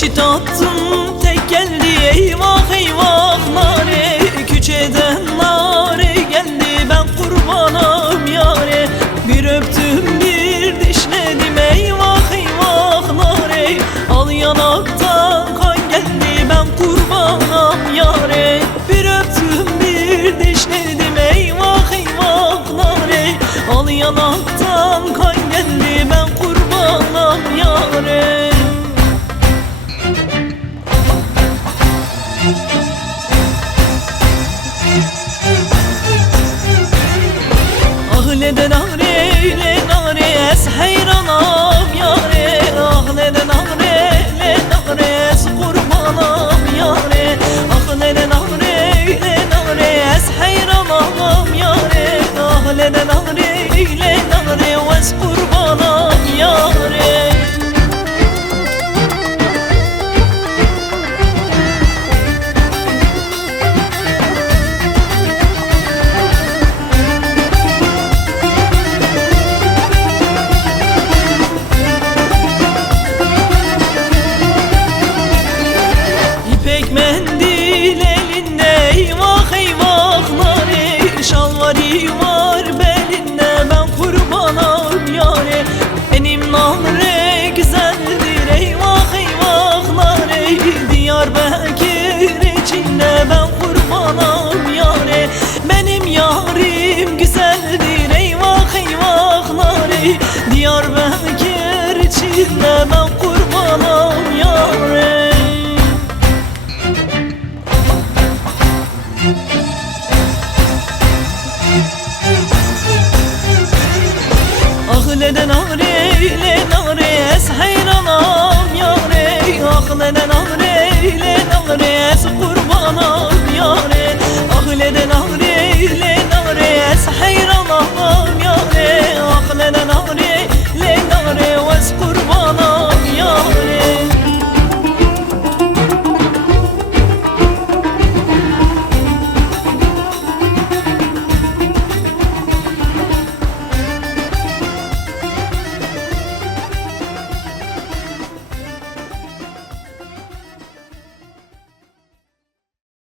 Keçit attım tek geldi, eyvah eyvah nare. Küçeden nare geldi, ben kurbanım yare. Bir öptüm bir dişledim, eyvah eyvah nare. Al yanaktan kan geldi, ben kurbanım yare. Bir öptüm bir dişledim, eyvah eyvah nare. Al yanaktan kan geldi, ben kurbanım yare. Ah neden nare nare es hayranam yare. Ah neden nare nare es kurbanam yare. Ah neden nare nare es hayranam yare. Ah neden nare nare es kurbanam yare. İpek mendil elinde, eyvah eyvah nare. Şalvarı var belinde, ben kurbanım yare. Benim nare güzeldir, eyvah eyvah nare. Diyarbakır içinde, ben kurbanım yare. Benim yarim güzeldir, eyvah eyvah nare. Diyarbakır içinde, ben kurbanım yare. Ah neden nare es hayranam yare. Ah neden nare es kurbanım yare. Ah neden